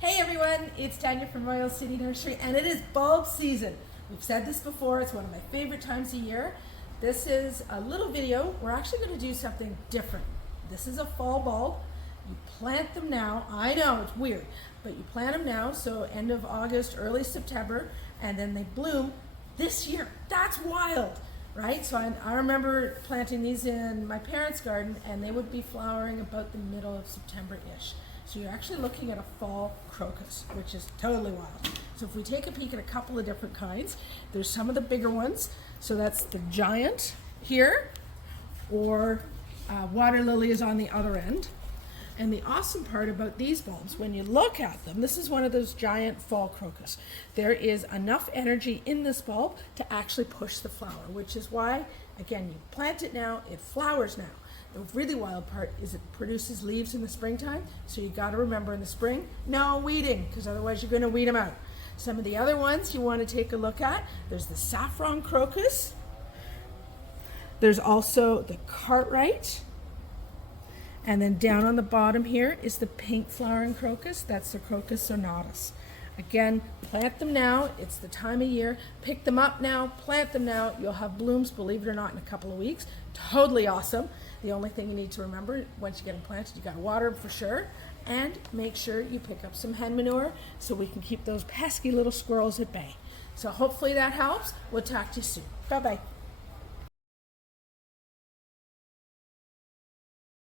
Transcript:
Hey everyone, it's Tanya from Royal City Nursery, and it is bulb season. We've said this before, it's one of my favorite times of year. This is a little video. We're actually going to do something different. This is a fall bulb. You plant them now. I know, it's weird, but you plant them now, so end of August, early September, and then they bloom this year. That's wild, right? So I remember planting these in my parents' garden, and they would be flowering about the middle of September-ish. So you're actually looking at a fall crocus, which is totally wild. So if we take a peek at a couple of different kinds, there's some of the bigger ones. So that's the giant here, or water lily is on the other end. And the awesome part about these bulbs, when you look at them, this is one of those giant fall crocus. There is enough energy in this bulb to actually push the flower, which is why, again, you plant it now, it flowers now. The really wild part is it produces leaves in the springtime, so you got to remember in the spring, no weeding, because otherwise you're going to weed them out. Some of the other ones you want to take a look at, there's the saffron crocus, there's also the cartwright, and then down on the bottom here is the pink flowering crocus, that's the crocus ornatus. Again, plant them now, it's the time of year, pick them up now, plant them now, you'll have blooms, believe it or not, in a couple of weeks. Totally awesome. The only thing you need to remember, once you get them planted, you gotta water them for sure, and make sure you pick up some hen manure so we can keep those pesky little squirrels at bay. So hopefully that helps. We'll talk to you soon. Bye-bye.